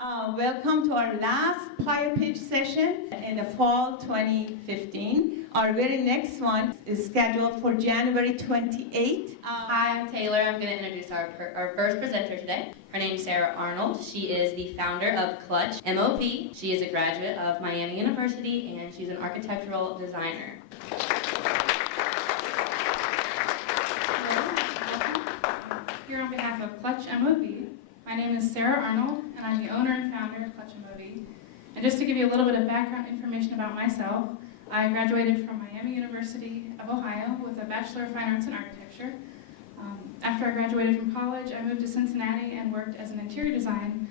Welcome to our last PioPitch session in the fall 2015. Our very next one is scheduled for January 28th. Hi, I'm Taylor. I'm going to introduce our first presenter today. Her name is Sarah Arnold. She is the founder of Clutch MOV. She is a graduate of Miami University, and she's an architectural designer. Here on behalf of Clutch MOV, my name is Sarah Arnold, and I'm the owner and founder of Clutch MOV. And just to give you a little bit of background information about myself, I graduated from Miami University of Ohio with a Bachelor of Fine Arts in Architecture. After I graduated from college, I moved to Cincinnati and worked as an interior design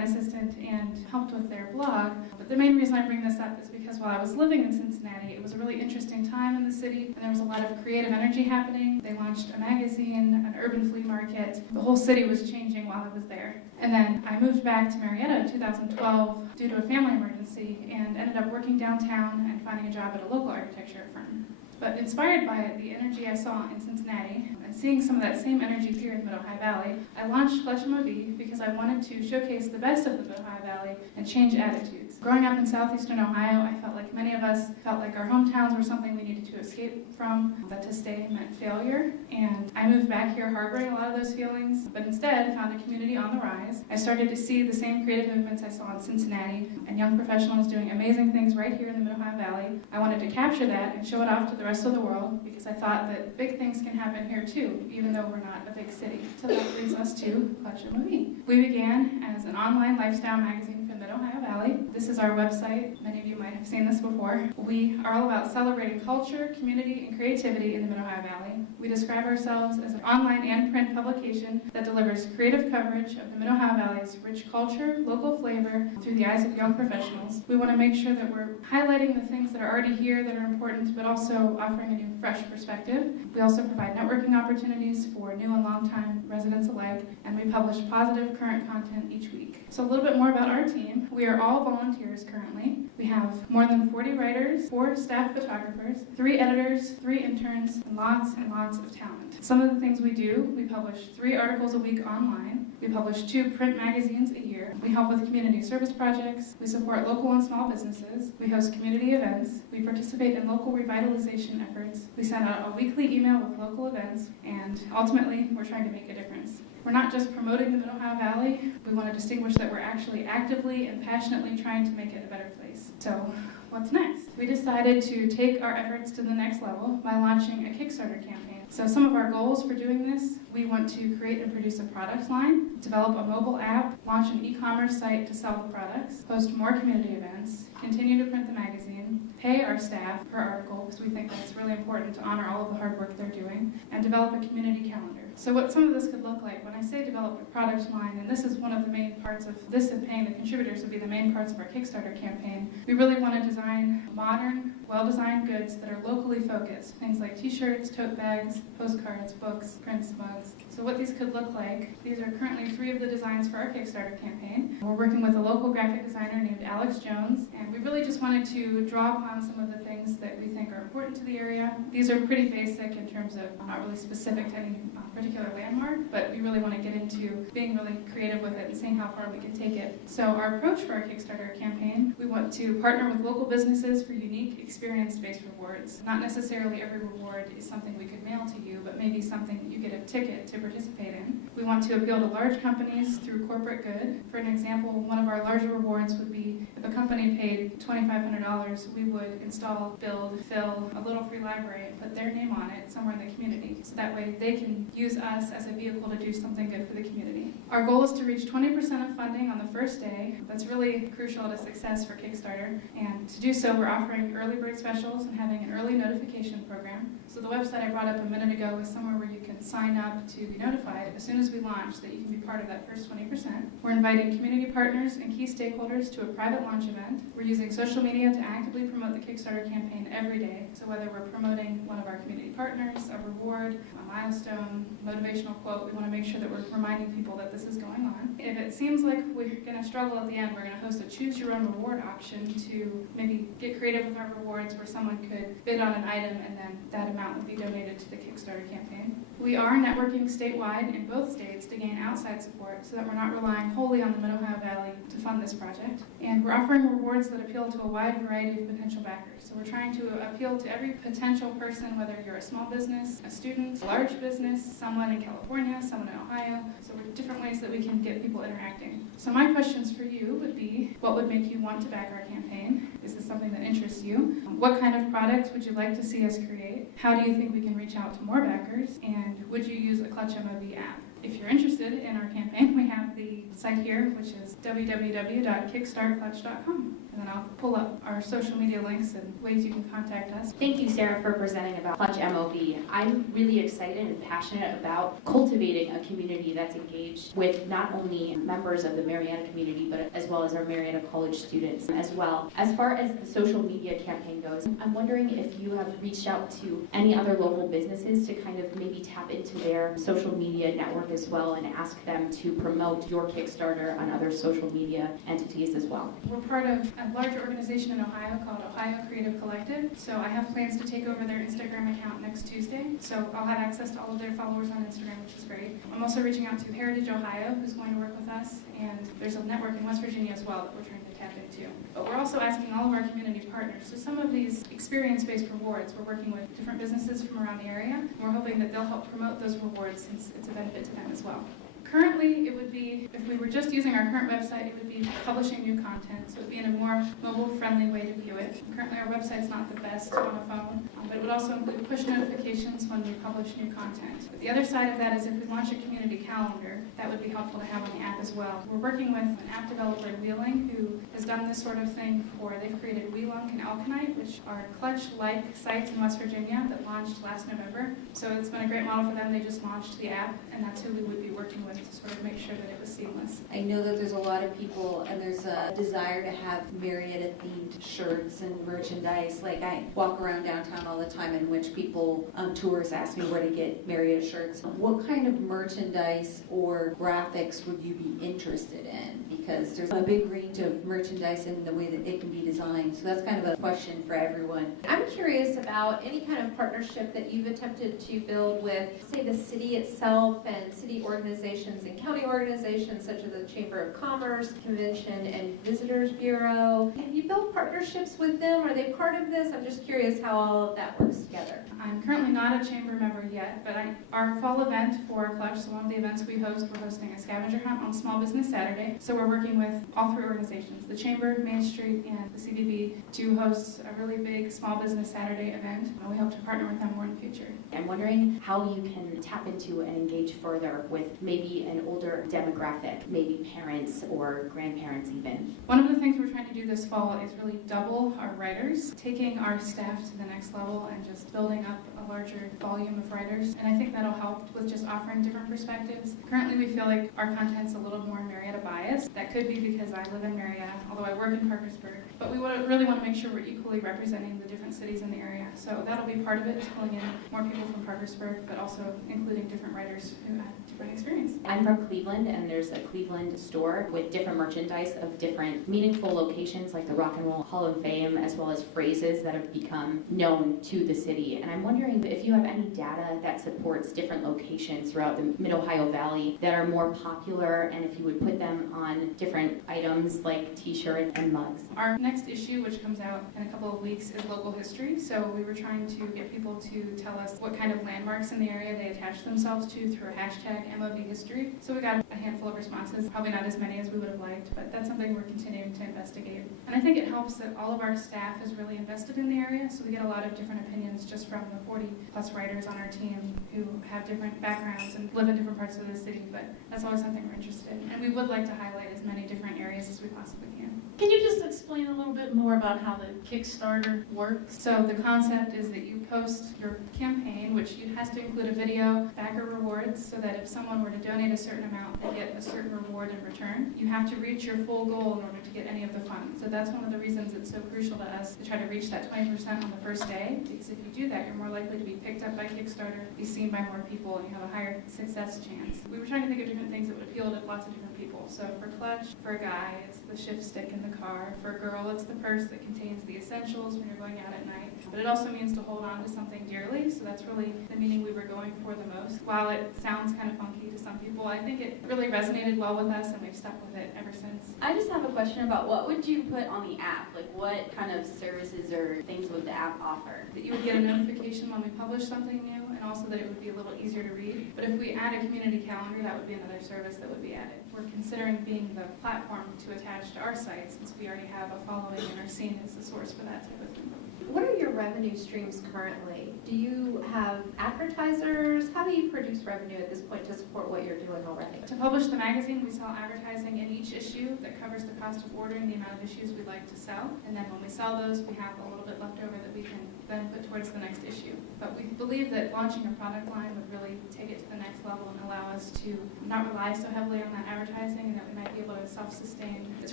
assistant and helped with their blog. But the main reason I bring this up is because while I was living in Cincinnati, it was a really interesting time in the city, and there was a lot of creative energy happening. They launched a magazine, an urban flea market. The whole city was changing while I was there. And then I moved back to Marietta in 2012 due to a family emergency and ended up working downtown and finding a job at a local architecture firm. But inspired by the energy I saw in Cincinnati and seeing some of that same energy here in the Mid-Ohio Valley, I launched Clutch MOV because I wanted to showcase the best of the Mid-Ohio Valley and change attitudes. Growing up in southeastern Ohio, I felt like many of us felt like our hometowns were something we needed to escape from, that to stay meant failure. And I moved back here harboring a lot of those feelings, but instead found a community on the rise. I started to see the same creative movements I saw in Cincinnati and young professionals doing amazing things right here in the Mid-Ohio Valley. I wanted to capture that and show it off to the rest of the world because I thought that big things can happen here too, even though we're not a big city. So that leads us to Clutch MOV. We began as an online lifestyle magazine for the Mid-Ohio Valley. This is our website. Many of you might have seen this before. We are all about celebrating culture, community, and creativity in the Mid-Ohio Valley. We describe ourselves as an online and print publication that delivers creative coverage of the Mid-Ohio Valley's rich culture, local flavor, through the eyes of young professionals. We want to make sure that we're highlighting the things that are already here that are important, but also offering a new, fresh perspective. We also provide networking opportunities for new and long-time residents alike, and we publish positive, current content each week. So a little bit more about our team. We are all volunteers currently. We have more than 40 writers, 4 staff photographers, 3 editors, 3 interns, and lots of talent. Some of the things we do: we publish 3 articles a week online. We publish 2 print magazines a year. We help with community service projects. We support local and small businesses. We host community events. We participate in local revitalization efforts. We send out a weekly email with local events, and ultimately, we're trying to make a difference. We're not just promoting the Mid-Ohio Valley. We want to distinguish that we're actually actively and passionately trying to make it a better place. So, what's next? We decided to take our efforts to the next level by launching a Kickstarter campaign. So some of our goals for doing this: we want to create and produce a product line, develop a mobile app, launch an e-commerce site to sell the products, host more community events, continue to print the magazine, pay our staff per article, because we think that's really important to honor all of the hard work they're doing, and develop a community calendar. So what some of this could look like: when I say develop a product line, and this is one of the main parts of this, and paying the contributors would be the main parts of our Kickstarter campaign, we really want to design modern, well-designed goods that are locally focused. Things like t-shirts, tote bags, postcards, books, prints, mugs. So what these could look like: these are currently 3 of the designs for our Kickstarter campaign. We're working with a local graphic designer named Alex Jones, and we really just wanted to draw upon some of the things that we think are important to the area. These are pretty basic in terms of not really specific to any particular landmark, but we really want to get into being really creative with it and seeing how far we can take it. So our approach for our Kickstarter campaign: we want to partner with local businesses for unique, experience-based rewards. Not necessarily every reward is something we could mail to you, but maybe something that you get a ticket to participate in. We want to appeal to large companies through corporate good. For an example, one of our larger rewards would be if a company paid $2,500, we would install, build, fill a little free library and put their name on it somewhere in the community. So that way they can use us as a vehicle to do something good for the community. Our goal is to reach 20% of funding on the first day. That's really crucial to success for Kickstarter. And to do so, we're offering early bird specials and having an early notification program. So the website I brought up a minute ago is somewhere where you can sign up to be notified as soon as we launch that you can be part of that first 20%. We're inviting community partners and key stakeholders to a private launch event. We're using social media to actively promote the Kickstarter campaign every day. So whether we're promoting one of our community partners, a reward, a milestone, motivational quote, we want to make sure that we're reminding people that this is going on. If it seems like we're going to struggle at the end, we're going to host a choose your own reward option to maybe get creative with our reward rewards where someone could bid on an item and then that amount would be donated to the Kickstarter campaign. We are networking statewide in both states to gain outside support so that we're not relying wholly on the Mid-Ohio Valley to fund this project. And we're offering rewards that appeal to a wide variety of potential backers. So we're trying to appeal to every potential person, whether you're a small business, a student, a large business, someone in California, someone in Ohio. So we're different ways that we can get people interacting. So my questions for you would be, what would make you want to back our campaign? Is this something that interests you? What kind of products would you like to see us create? How do you think we can reach out to more backers? And would you use a Clutch MOV app? If you're interested in our campaign, we have the site here, which is www.kickstartclutch.com. And then I'll pull up our social media links and ways you can contact us. Thank you, Sarah, for presenting about Clutch MOV. I'm really excited and passionate about cultivating a community that's engaged with not only members of the Marietta community, but as well as our Marietta College students as well. As far as the social media campaign goes, I'm wondering if you have reached out to any other local businesses to kind of maybe tap into their social media network as well and ask them to promote your Kickstarter on other social media entities as well. We're part of a larger organization in Ohio called Ohio Creative Collective. So I have plans to take over their Instagram account next Tuesday. So I'll have access to all of their followers on Instagram, which is great. I'm also reaching out to Heritage Ohio, who's going to work with us. And there's a network in West Virginia as well that we're trying to tap into. But we're also asking all of our community partners. So some of these experience-based rewards, we're working with different businesses from around the area. And we're hoping that they'll help promote those rewards since it's a benefit to them as well. Currently, it would be, if we were just using our current website, it would be publishing new content. So it would be in a more mobile-friendly way to view it. Currently, our website's not the best on a phone, but it would also include push notifications when we publish new content. But the other side of that is if we launch a community calendar, that would be helpful to have on the app as well. We're working with an app developer, Wheeling, who has done this sort of thing for, they've created Wheelunk and Alkanite, which are Clutch-like sites in West Virginia that launched last November. So it's been a great model for them. They just launched the app, and that's who we would be working with to sort of make sure that it was seamless. I know that there's a lot of people and there's a desire to have Marietta-themed shirts and merchandise. Like I walk around downtown all the time in which people, tourists ask me where to get Marietta shirts. What kind of merchandise or graphics would you be interested in? Because there's a big range of merchandise in the way that it can be designed. So that's kind of a question for everyone. I'm curious about any kind of partnership that you've attempted to build with, say, the city itself and city organizations and county organizations such as the Chamber of Commerce, Convention and Visitors Bureau. Have you built partnerships with them? Are they part of this? I'm just curious how all of that works together. I'm currently not a chamber member yet, but our fall event for Clutch, so one of the events we host, we're hosting a scavenger hunt on Small Business Saturday. So we're working with all three organizations, the Chamber, Main Street, and the CBB, to host a really big Small Business Saturday event. We hope to partner with them more in the future. I'm wondering how you can tap into and engage further with maybe an older demographic, maybe parents or grandparents even. One of the things we're trying to do this fall is really double our writers, taking our staff to the next level and just building up a larger volume of writers. And I think that'll help with just offering different perspectives. Currently, we feel like our content's a little more Marietta biased. That could be because I live in Marietta, although I work in Parkersburg. But we really want to make sure we're equally representing the different cities in the area. So that'll be part of it, is pulling in more people from Parkersburg, but also including different writers who have different experience. I'm from Cleveland, and there's a Cleveland store with different merchandise of different meaningful locations like the Rock and Roll Hall of Fame, as well as phrases that have become known to the city. And I'm wondering if you have any data that supports different locations throughout the Mid-Ohio Valley that are more popular, and if you would put them on different items like t-shirts and mugs. Our next issue, which comes out in a couple of weeks, is local history. So we were trying to get people to tell us what kind of landmarks in the area they attach themselves to through a hashtag MOV history. So we got a handful of responses, probably not as many as we would have liked, but that's something we're continuing to investigate. And I think it helps that all of our staff is really invested in the area, so we get a lot of different opinions just from the 40 plus writers on our team who have different backgrounds and live in different parts of the city, but that's always something we're interested in. And we would like to highlight as many different areas as we possibly can. Can you just explain a little bit more about how the Kickstarter works? So the concept is that you post your campaign, which has to include a video, backer rewards, so that if someone were to donate a certain amount, they get a certain reward in return. You have to reach your full goal in order to get any of the funds. So that's one of the reasons it's so crucial to us to try to reach that 20% on the first day, because if you do that, you're more likely to be picked up by Kickstarter, be seen by more people, and you have a higher success chance. We were trying to think of different things that would appeal to lots of different people. So for Clutch, for a guy, it's the shift stick in the car. For a girl, well, it's the purse that contains the essentials when you're going out at night. But it also means to hold on to something dearly, so that's really the meaning we were going for the most. While it sounds kind of funky to some people, I think it really resonated well with us, and we've stuck with it ever since. I just have a question about what would you put on the app? Like, what kind of services or things would the app offer? That you would get a notification when we publish something new, and also that it would be a little easier to read. But if we add a community calendar, that would be another service that would be added. We're considering being the platform to attach to our site, since we already have a following and are seen as the source for that type of thing. What are your revenue streams currently? Do you have advertisers? How do you produce revenue at this point to support what you're doing already? To publish the magazine, we sell advertising in each issue that covers the cost of ordering the amount of issues we'd like to sell. And then when we sell those, we have a little bit left over that we can then put towards the next issue. But we believe that launching a product line would really take it to the next level and allow us to not rely so heavily on that advertising, and that we might be able to self-sustain. It's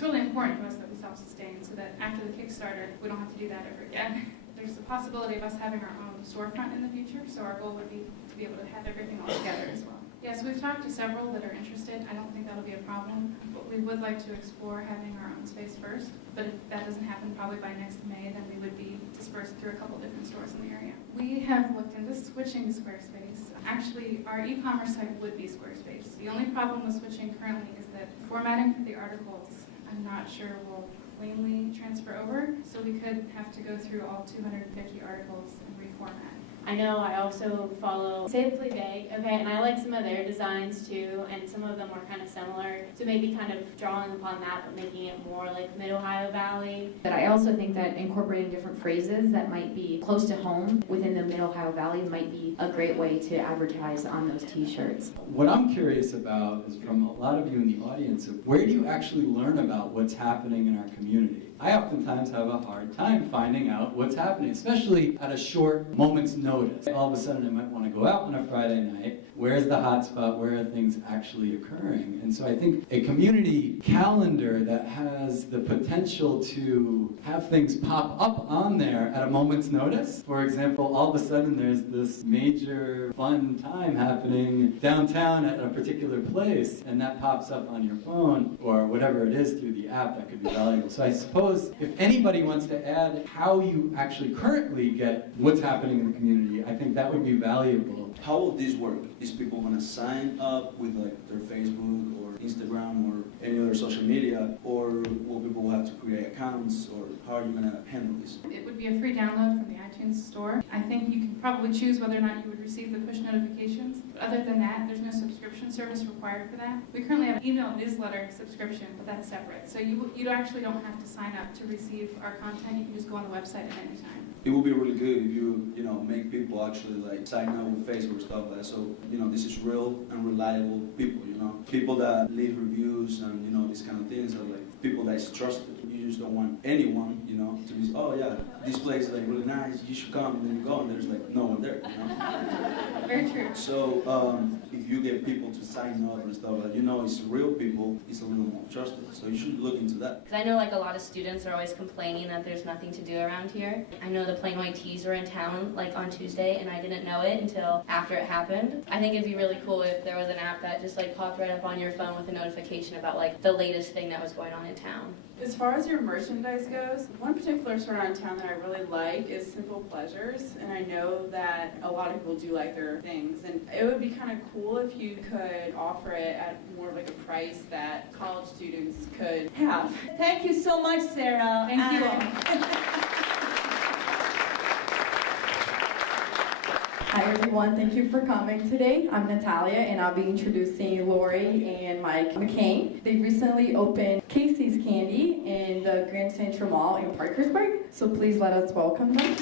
really important to us that we self-sustain so that after the Kickstarter, we don't have to do that ever again. There's the possibility of us having our own storefront in the future, so our goal would be to be able to have everything all together as well. Yes, we've talked to several that are interested. I don't think that'll be a problem, but we would like to explore having our own space first. But if that doesn't happen probably by next May, then we would be dispersed through a couple different stores in the area. We have looked into switching to Squarespace. Actually, our e-commerce site would be Squarespace. The only problem with switching currently is that formatting for the articles, I'm not sure will cleanly transfer over, so we could have to go through all 250 articles and reformat. I know I also follow Save Play Bag, okay, and I like some of their designs too, and some of them are kind of similar, so maybe kind of drawing upon that, but making it more like Mid-Ohio Valley. But I also think that incorporating different phrases that might be close to home within the Mid-Ohio Valley might be a great way to advertise on those t-shirts. What I'm curious about is from a lot of you in the audience, where do you actually learn about what's happening in our community? I oftentimes have a hard time finding out what's happening, especially at a short moment's notice. All of a sudden I might want to go out on a Friday night. Where's the hot spot? Where are things actually occurring? And so I think a community calendar that has the potential to have things pop up on there at a moment's notice. For example, all of a sudden there's this major fun time happening downtown at a particular place, and that pops up on your phone or whatever it is through the app. That could be valuable. So I suppose if anybody wants to add how you actually currently get what's happening in the community, I think that would be valuable. How will this work? Is people going to sign up with like their Facebook or Instagram or any other social media, or will people have to create accounts, or how are you going to handle this? It would be a free download from the iTunes store. I think you can probably choose whether or not you would receive the push notifications. But other than that, there's no subscription service required for that. We currently have an email newsletter subscription, but that's separate. So you actually don't have to sign up to receive our content. You can just go on the website at any time. It would be really good if you make people actually like sign up with Facebook stuff like that. So this is real and reliable people. People that leave reviews and these kind of things are like people that is trusted. You just don't want anyone to be, oh yeah, this place is like really nice, you should come, and then you go and there's like no one there. Very true. So if you get people to sign up and stuff like it's real people, it's a little more trusted. So you should look into that. I know like a lot of students are always complaining that there's nothing to do around here. I know the Plain White Tees were in town like on Tuesday, and I didn't know it until after it happened. I think it'd be really cool if there was an app that just like popped right up on your phone with a notification about like the latest thing that was going on in town. As far as your merchandise goes, one particular store around town that I really like is Simple Pleasures, and I know that a lot of people do like their things, and it would be kind of cool if you could offer it at more of like a price that college students could have. Thank you so much, Sarah. Thank you all. Hi everyone, thank you for coming today. I'm Natalia and I'll be introducing Laurie and Mike McKain. They recently opened Casey's Candy in the Grand Central Mall in Parkersburg, so please let us welcome them.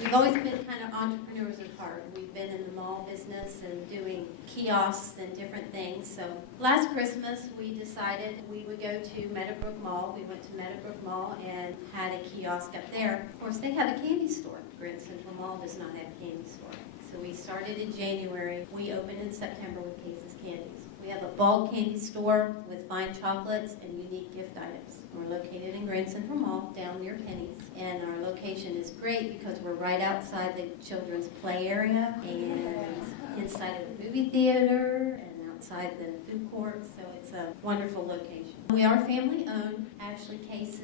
We've always been kind of entrepreneurs at heart. We've been in the mall business and doing kiosks and different things. So last Christmas we decided we would go to Meadowbrook Mall. We went to Meadowbrook Mall and had a kiosk up there. Of course, they have a candy store. Grand Central Mall does not have a candy store. So we started in January. We opened in September with Casey's Candies. We have a bulk candy store with fine chocolates and unique gift items. We're located in Grand Central Mall, down near Penny's, and our location is great because we're right outside the children's play area and inside of the movie theater and outside the food court, so it's a wonderful location. We are family owned. Actually, Case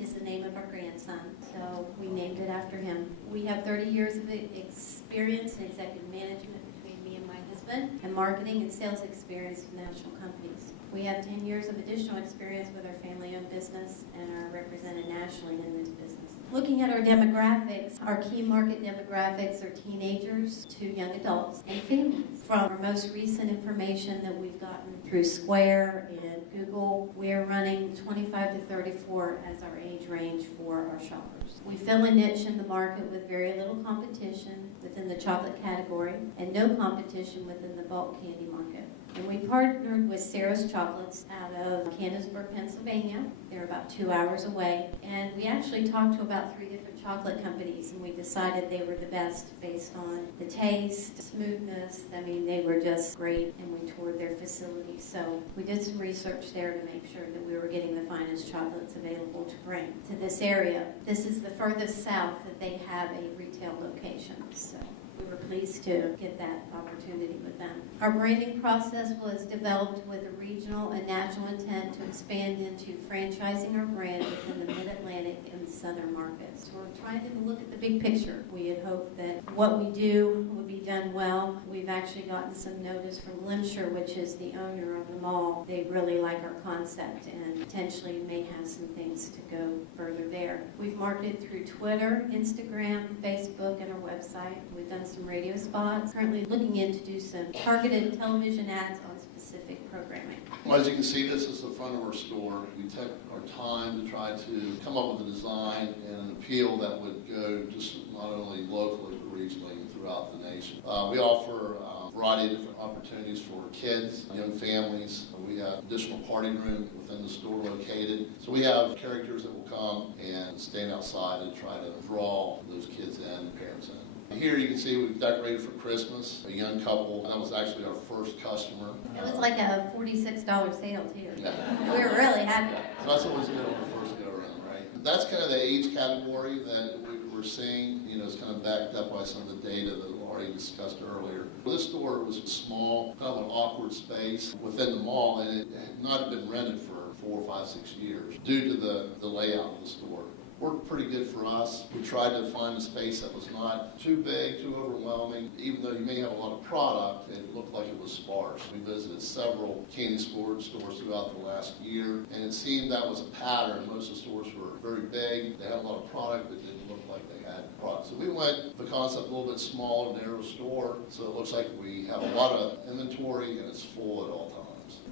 is the name of our grandson, so we named it after him. We have 30 years of experience in executive management between me and my husband, and marketing and sales experience with national companies. We have 10 years of additional experience with our family-owned business and are represented nationally in this business. Looking at our demographics, our key market demographics are teenagers to young adults and families. From our most recent information that we've gotten through Square and Google, we are running 25 to 34 as our age range for our shoppers. We fill a niche in the market with very little competition within the chocolate category and no competition within the bulk candy market. And we partnered with Sarah's Chocolates out of Canonsburg, Pennsylvania. They're about 2 hours away. And we actually talked to about 3 different chocolate companies, and we decided they were the best based on the taste, smoothness. I mean, they were just great, and we toured their facilities. So we did some research there to make sure that we were getting the finest chocolates available to bring to this area. This is the furthest south that they have a retail location. So we were pleased to get that opportunity with them. Our branding process was developed with a regional and national intent to expand into franchising our brand within the Mid-Atlantic and Southern markets. So we're trying to look at the big picture. We had hoped that what we do would be done well. We've actually gotten some notice from Limshire, which is the owner of the mall. They really like our concept and potentially may have some things to go further there. We've marketed through Twitter, Instagram, Facebook, and our website. We've done some radio spots. Currently looking in to do some targeted television ads on specific programming. Well, as you can see, this is the front of our store. We took our time to try to come up with a design and an appeal that would go just not only locally but regionally and throughout the nation. We offer a variety of different opportunities for kids, young families. We have additional party room within the store located. So we have characters that will come and stand outside and try to draw those kids in and parents in. Here you can see we've decorated for Christmas, a young couple. That was actually our first customer. It was like a $46 sale too. Yeah. We were really happy. So that's always good when we first go around, right? That's kind of the age category that we're seeing. You know, it's kind of backed up by some of the data that Laurie discussed earlier. This store was small, kind of an awkward space within the mall, and it had not been rented for 4, 5, 6 years due to the layout of the store. Worked pretty good for us. We tried to find a space that was not too big, too overwhelming. Even though you may have a lot of product, it looked like it was sparse. We visited several candy stores throughout the last year, and it seemed that was a pattern. Most of the stores were very big. They had a lot of product, but didn't look like they had product. So we went the concept a little bit smaller, narrow store, so it looks like we have a lot of inventory and it's full at all times.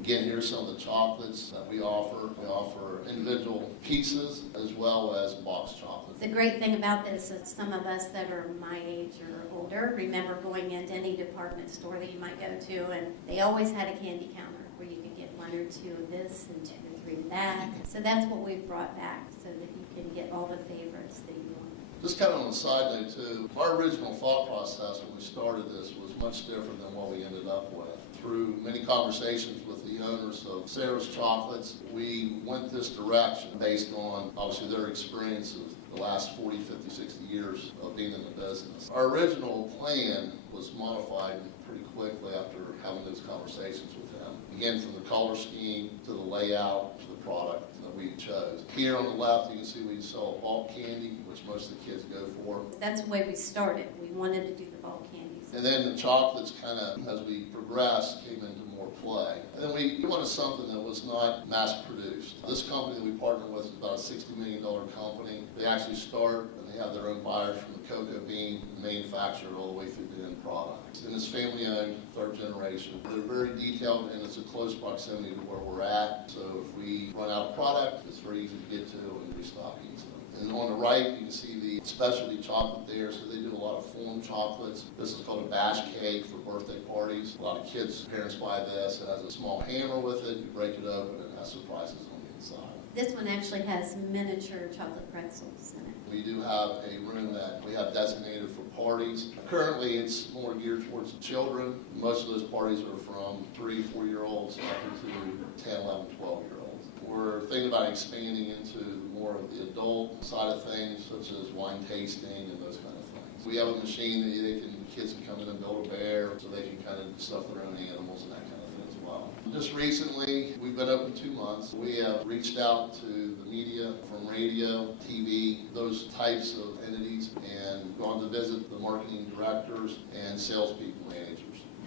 Again, here's some of the chocolates that we offer. We offer individual pieces as well as box chocolates. The great thing about this is some of us that are my age or older remember going into any department store that you might go to, and they always had a candy counter where you could get 1 or 2 of this and 2 or 3 of that. So that's what we've brought back so that you can get all the favorites that you want. Just kind of on a side note too, our original thought process when we started this was much different than what we ended up with. Through many conversations with the owners of Sarah's Chocolates, we went this direction based on obviously their experience of the last 40, 50, 60 years of being in the business. Our original plan was modified pretty quickly after having those conversations with them. Again, from the color scheme to the layout to the product that we chose. Here on the left, you can see we sell bulk candy, which most of the kids go for. That's the way we started. We wanted to do the bulk candies. And then the chocolates kind of, as we progressed, came into more play. And then we wanted something that was not mass-produced. This company that we partner with is about a $60 million company. They actually start and they have their own buyers from the cocoa bean manufacturer all the way through the end product. And it's family-owned, 3rd generation. They're very detailed and it's a close proximity to where we're at. So if we run out of product, it's very easy to get to and restock easily. And on the right, you can see the specialty chocolate there. So they do a lot of form chocolates. This is called a bash cake for birthday parties. A lot of kids, parents buy this. It has a small hammer with it. You break it open and it has surprises on the inside. This one actually has miniature chocolate pretzels in it. We do have a room that we have designated for parties. Currently, it's more geared towards the children. Most of those parties are from 3, 4-year-olds up into 10, 11, 12-year-olds. We're thinking about expanding into more of the adult side of things, such as wine tasting and those kind of things. We have a machine that they can The kids can come in and build a bear so they can kind of stuff their own animals and that kind of thing as well. Just recently, we've been open 2 months. We have reached out to the media from radio, TV, those types of entities, and gone to visit the marketing directors and salespeople managers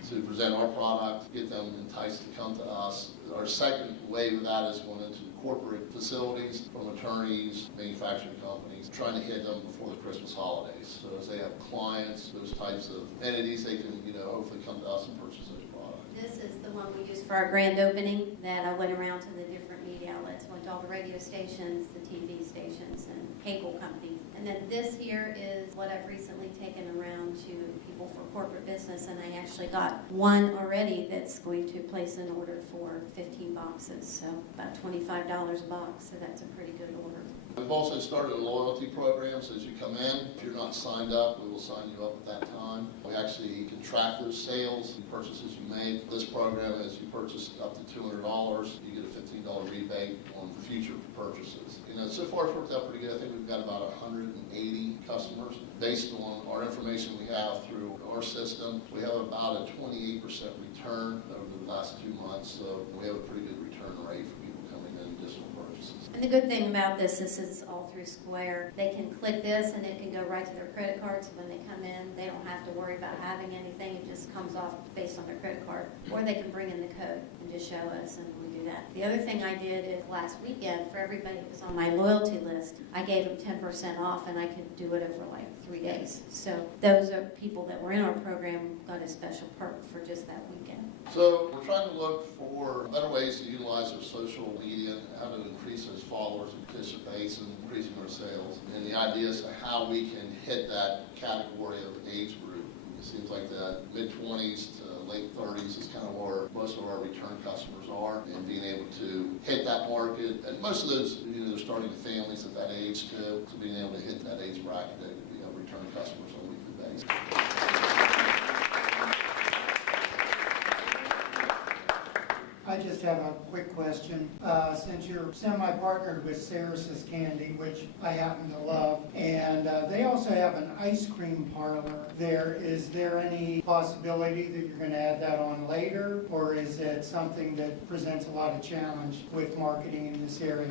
to present our product, get them enticed to come to us. Our second wave of that is going into corporate facilities, from attorneys, manufacturing companies, trying to hit them before the Christmas holidays. So as they have clients, those types of entities, they can, hopefully come to us and purchase those products. This is the one we used for our grand opening, that I went around to the different media outlets, went to all the radio stations, the TV stations, and cable companies. And then this here is what I've recently taken around to people for corporate business, and I actually got one already that's going to place an order for 15 boxes, so about $25 a box, so that's a pretty good order. We've also started a loyalty program, so as you come in, if you're not signed up, we will sign you up at that time. We actually can track those sales and purchases you make. This program, as you purchase up to $200, you get a $15 rebate on future purchases. So far it's worked out pretty good. I think we've got about 180 customers. Based on our information we have through our system, we have about a 28% return over the last 2 months, so we have a pretty good return rate for people coming in additional purchases. And the good thing about this is all through Square. They can click this and it can go right to their credit card, so when they come in, they don't have to worry about having anything. It just comes off based on their credit card. Or they can bring in the code and just show us, and we do that. The other thing I did is last weekend, for everybody that was on my loyalty list, I gave them 10% off, and I could do it over like 3 days. So those are people that were in our program got a special perk for just that weekend. So we're trying to look for better ways to utilize our social media, how to increase those followers and participate in increasing our sales. And the idea is how we can hit that category of age group. It seems like the mid-20s to late 30s is kind of where most of our return customers are, and being able to hit that market. And most of those, they're starting families at that age too, so being able to hit that age bracket, they could be return customers on a weekly basis. I just have a quick question. Since you're semi-partnered with Sarah's Candy, which I happen to love, and they also have an ice cream parlor there, is there any possibility that you're going to add that on later, or is it something that presents a lot of challenge with marketing in this area?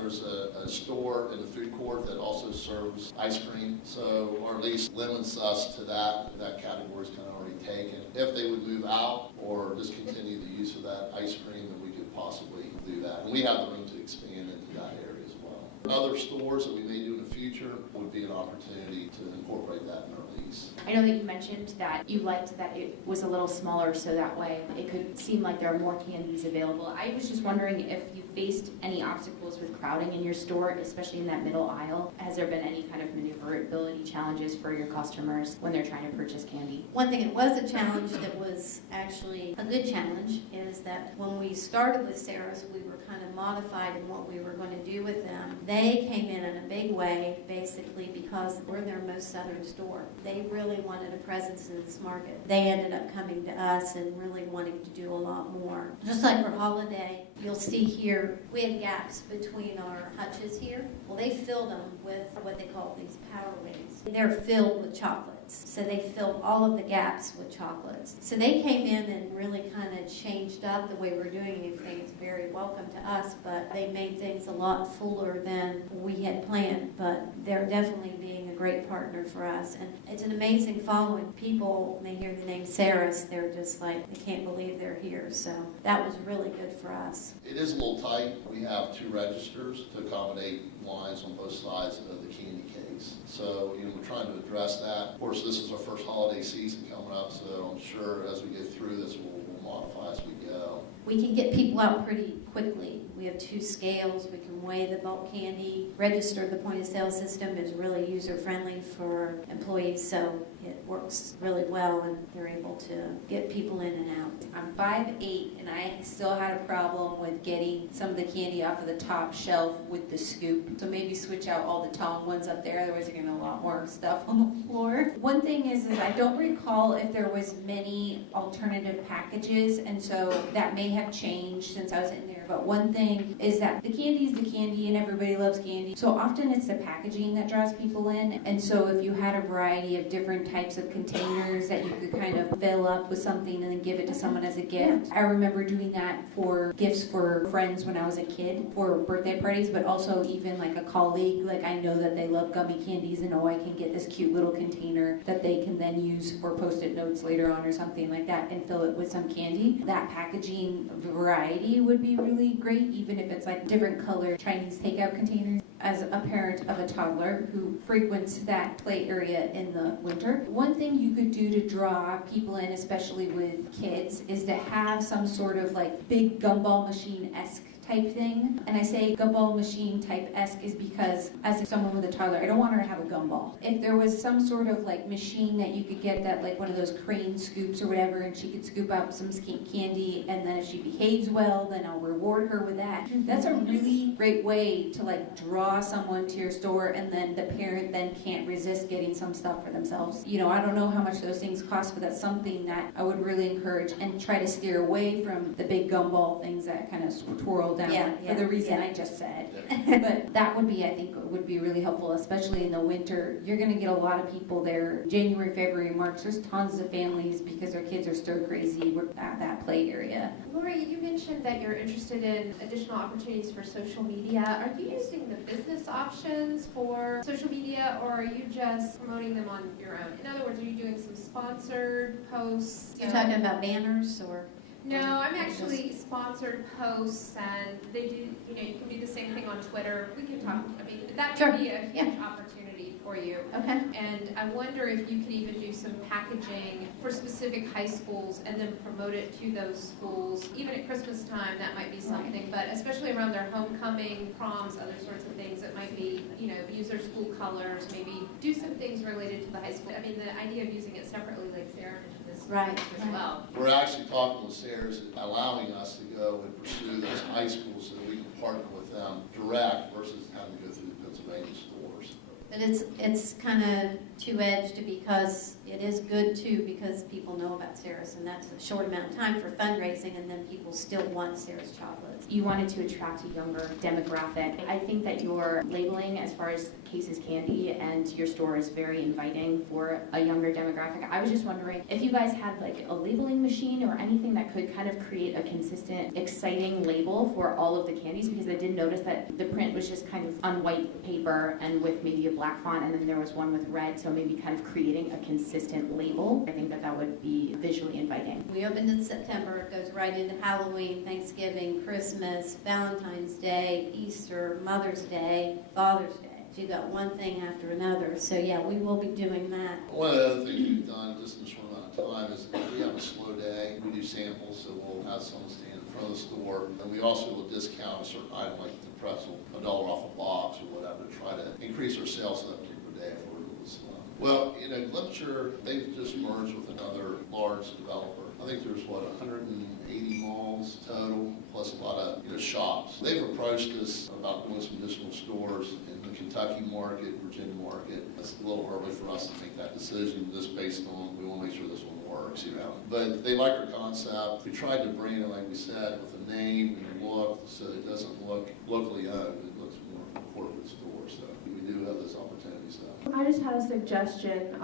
There's a store in the food court that also serves ice cream, so our lease limits us to that. That category is kind of already taken. If they would move out or discontinue the use of that ice cream, then we could possibly do that. And we have the room to expand into that area as well. Other stores that we may do in the future would be an opportunity to incorporate that in our lease. I know that you mentioned that you liked that it was a little smaller, so that way it could seem like there are more candies available. I was just wondering if you faced any obstacles with crowding in your store, especially in that middle aisle. Has there been any kind of maneuverability challenges for your customers when they're trying to purchase candy? One thing that was a challenge that was actually a good challenge is that when we started with Sarah's, we were kind of modified in what we were going to do with them. They came in a big way, basically, because we're their most southern store. They really wanted a presence in this market. They ended up coming to us and really wanting to do a lot more. Just like for holiday, you'll see here, we had gaps between our hutches here. Well, they filled them with what they call these power wings. They're filled with chocolates. So they filled all of the gaps with chocolates. So they came in and really kind of changed up the way we're doing anything. It's very welcome to us, but they made things a lot fuller than we had planned. But they're definitely being a great partner for us. And it's an amazing following. People, when they hear the name Sarah's, they're just like, they can't believe they're here. So that was really good for us. It is a little tight. We have 2 registers to accommodate lines on both sides of the candy case. So, we're trying to address that. Of course, this is our first holiday season coming up, so I'm sure as we get through this, we'll modify as we go. We can get people out pretty quickly. We have 2 scales. We can weigh the bulk candy. Register the point of sale system is really user friendly for employees, so it works really well, and they're able to get people in and out. I'm 5'8", and I still had a problem with getting some of the candy off of the top shelf with the scoop. So maybe switch out all the tall ones up there, otherwise you're going to have a lot more stuff on the floor. One thing is I don't recall if there was many alternative packages, and so that may have changed since I was in there But one thing is that the candy is the candy and everybody loves candy. So often it's the packaging that draws people in. And so if you had a variety of different types of containers that you could kind of fill up with something and then give it to someone as a gift. I remember doing that for gifts for friends when I was a kid, for birthday parties, but also even like a colleague. Like I know that they love gummy candies and I can get this cute little container that they can then use for Post-it notes later on or something like that and fill it with some candy. That packaging variety would be really great, even if it's like different color Chinese takeout containers. As a parent of a toddler who frequents that play area in the winter, one thing you could do to draw people in, especially with kids, is to have some sort of like big gumball machine-esque type thing. And I say gumball machine type-esque is because as someone with a toddler, I don't want her to have a gumball. If there was some sort of like machine that you could get that like one of those crane scoops or whatever, and she could scoop up some candy, and then if she behaves well, then I'll reward her with that. That's a really great way to like draw someone to your store, and then the parent then can't resist getting some stuff for themselves. You know, I don't know how much those things cost, but that's something that I would really encourage and try to steer away from the big gumball things that kind of twirl down for the reason I just said. But that would be, I think, would be really helpful, especially in the winter. You're going to get a lot of people there. January, February, March, there's tons of families because their kids are stir crazy at that play area. Laurie, you mentioned that you're interested in additional opportunities for social media. Are you using the business options for social media, or are you just promoting them on your own? In other words, are you doing some sponsored posts? You're talking about banners or? No, I'm actually sponsored posts, and they do, you know, you can do the same thing on Twitter. We can talk, I mean, that would be a huge opportunity for you. Okay. And I wonder if you could even do some packaging for specific high schools and then promote it to those schools. Even at Christmas time, that might be something, but especially around their homecoming, proms, other sorts of things, it might be, you know, use their school colors, maybe do some things related to the high school. I mean, the idea of using it separately, like Sarah mentioned, right as well. We're actually talking with Sayers and allowing us to go and pursue those high schools so that we can partner with them direct versus having to go through the Pennsylvania stores. But it's kind of two-edged because it is good too because people know about Sarah's, and that's a short amount of time for fundraising, and then people still want Sarah's chocolates. You wanted to attract a younger demographic. I think that your labeling as far as Case's Candy and your store is very inviting for a younger demographic. I was just wondering if you guys had like a labeling machine or anything that could kind of create a consistent, exciting label for all of the candies, because I did notice that the print was just kind of on white paper and with maybe a black font, and then there was one with red, so maybe kind of creating a consistent label. I think that that would be visually inviting. We opened in September. It goes right into Halloween, Thanksgiving, Christmas, Valentine's Day, Easter, Mother's Day, Father's Day. So you got one thing after another. So yeah, we will be doing that. One of the other things we've done just in a short amount of time is if we have a slow day, we do samples, so we'll have someone stand in front of the store, and we also will discount a certain item like the pretzel, $1 off a box or whatever, to try to increase our sales on that particular day if we're a little slow. Well, you know, Glimcher, they've just merged with another large developer. I think there's, 180 malls total, plus a lot of, shops. They've approached us about doing some additional stores in the Kentucky market, Virginia market. It's a little early for us to make that decision, just based on, we want to make sure this one works, But they like our concept. We tried to bring it, like we said, with a name and a look, so it doesn't look locally owned. It looks more like a corporate store, so we do have those opportunities, though. I just had a suggestion,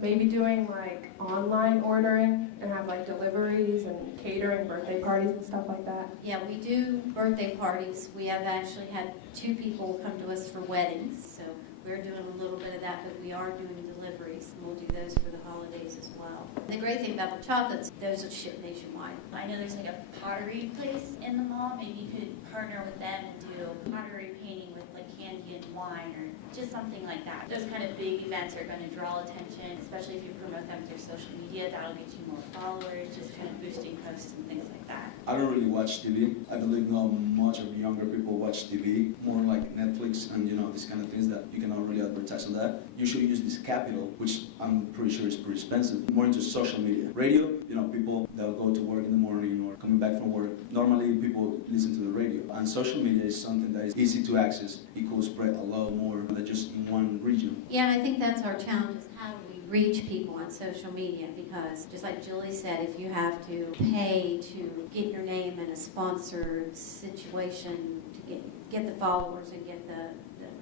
maybe doing like online ordering and have like deliveries and catering, birthday parties and stuff like that. Yeah, we do birthday parties. We have actually had 2 people come to us for weddings, so we're doing a little bit of that, but we are doing deliveries, and we'll do those for the holidays as well. The great thing about the chocolates, those are shipped nationwide. I know there's like a pottery place in the mall. Maybe you could partner with them and do pottery painting with like candy and wine or just something like that. Those kind of big events are going to draw attention, especially if you promote them through social media. That'll get you more followers, just kind of boosting posts and things like that. I don't really watch TV. I believe not much of younger people watch TV, more like Netflix and these kind of things that you cannot really advertise on that. You should use this capital, which I'm pretty sure is pretty expensive, more into social media. Radio, people that'll go to work in the morning or coming back from work. Normally people listen to the radio, and social media is something that is easy to access. It could spread a lot more than just in one region. Yeah, and I think that's our challenge, is how do we reach people on social media, because just like Julie said, if you have to pay to get your name in a sponsored situation to get the followers and get the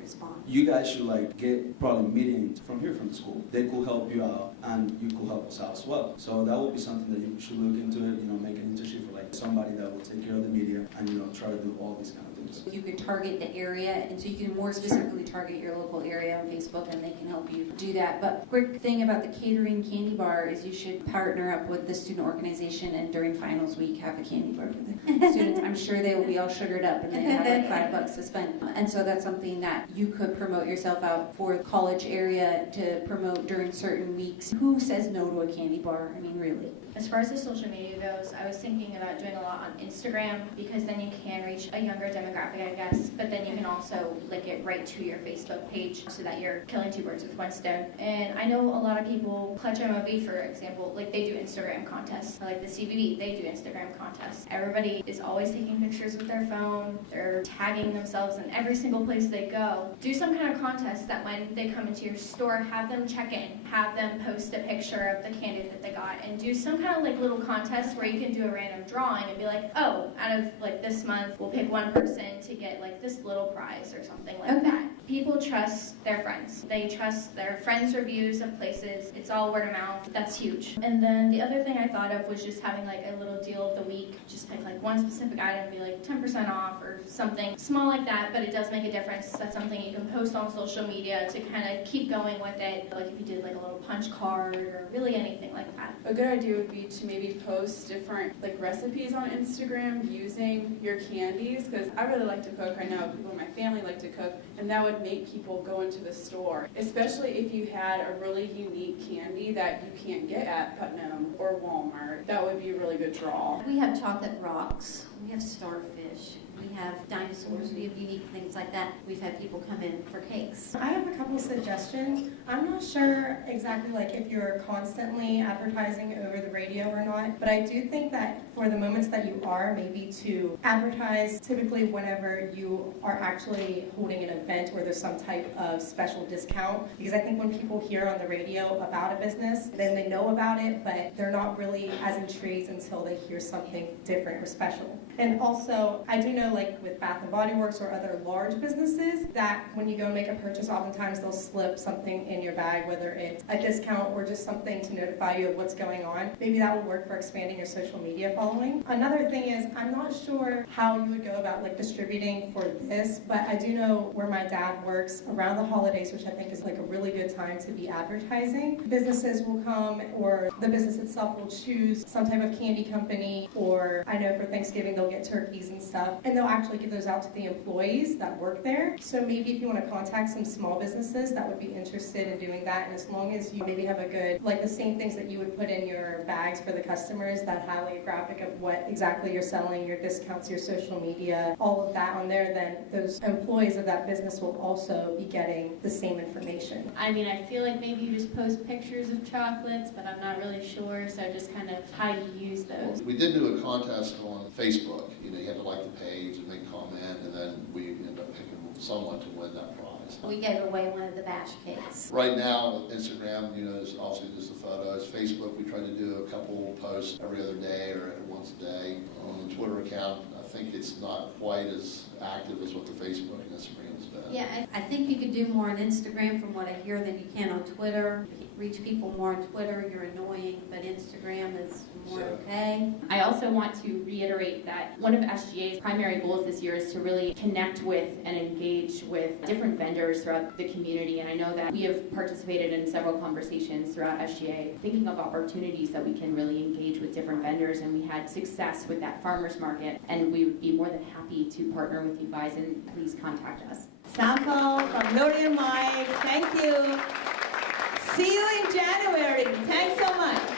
response. You guys should like get probably meetings from here from the school. They could help you out and you could help us out as well. So that would be something that you should look into it, make an internship for like somebody that will take care of the media and try to do all these kind of things. You could target the area, and so you can more specifically target your local area on Facebook, and they can help you do that. But quick thing about the catering candy bar is you should partner up with the student organization, and during finals week have a candy bar for the students. I'm sure they will be all sugared up and they have like $5 to spend. And so that's something that you could promote yourself out for the college area to promote during certain weeks. Who says no to a candy bar? I mean, really. As far as the social media goes, I was thinking about doing a lot on Instagram, because then you can reach a younger demographic, I guess, but then you can also link it right to your Facebook page so that you're killing two birds with one stone. And I know a lot of people, Clutch MOV for example, like they do Instagram contests, like the CVB, they do Instagram contests. Everybody is always taking pictures with their phone, they're tagging themselves in every single place they go. Do some kind of contest that when they come into your store, have them check in, have them post a picture of the candy that they got, and do some kind of like little contest where you can do a random drawing and be like, oh, out of like this month, we'll pick one person to get like this little prize or something like that. People trust their friends. They trust their friends' reviews of places. It's all word of mouth. That's huge. And then the other thing I thought of was just having like a little deal of the week. Just pick like one specific item and be like 10% off or something small like that, but it does make a difference. That's something you can post on social media to kind of keep going with it. Like if you did like a little punch card or really anything like that. A good idea would be to maybe post different like recipes on Instagram using your candies, because I really like to cook. I know people in my family like to cook, and that would make people go into the store, especially if you had a really unique candy that you can't get at Putnam or Walmart. That would be a really good draw. We have chocolate rocks, we have starfish, we have dinosaurs, we have unique things like that. We've had people come in for cakes. I have a couple suggestions. I'm not sure exactly like if you're constantly advertising over the radio or not, but I do think that for the moments that you are, maybe to advertise typically whenever you are actually holding an event or there's some type of special discount, because I think when people hear on the radio about a business, then they know about it, but they're not really as intrigued until they hear something different or special. And also, I do know like with Bath & Body Works or other large businesses that when you go make a purchase, oftentimes they'll slip something in your bag, whether it's a discount or just something to notify you of what's going on. Maybe that will work for expanding your social media following. Another thing is, I'm not sure how you would go about like distributing for this, but I do know where my dad works around the holidays, which I think is like a really good time to be advertising. Businesses will come, or the business itself will choose some type of candy company, or I know for Thanksgiving they'll get turkeys and stuff, and they'll actually give those out to the employees that work there. So maybe if you want to contact some small businesses that would be interested in doing that, and as long as you maybe have a good, like the same things that you would put in your bags for the customers that have like a graphic of what exactly you're selling, your discounts, your social media, all of that on there, then those employees of that business will also be getting the same information. I mean, I feel like maybe you just post pictures of chocolates, but I'm not really sure, so just kind of how you use those. We did do a contest on Facebook. You had to like the page and make comment, and then we ended up picking someone to win that prize. We gave away one of the bash cakes. Right now, Instagram, is obviously just the photos. Facebook, we try to do a couple posts every other day or once a day. On the Twitter account, I think it's not quite as active as what the Facebook and Instagram has been. Yeah, I think you could do more on Instagram from what I hear than you can on Twitter. Reach people more on Twitter, you're annoying, but Instagram is more okay. I also want to reiterate that one of SGA's primary goals this year is to really connect with and engage with different vendors throughout the community, and I know that we have participated in several conversations throughout SGA thinking of opportunities that we can really engage with different vendors, and we had success with that farmers market, and we would be more than happy to partner with you guys, and please contact us. Sample from Laurie and Mike, thank you. See you in January. Thanks so much.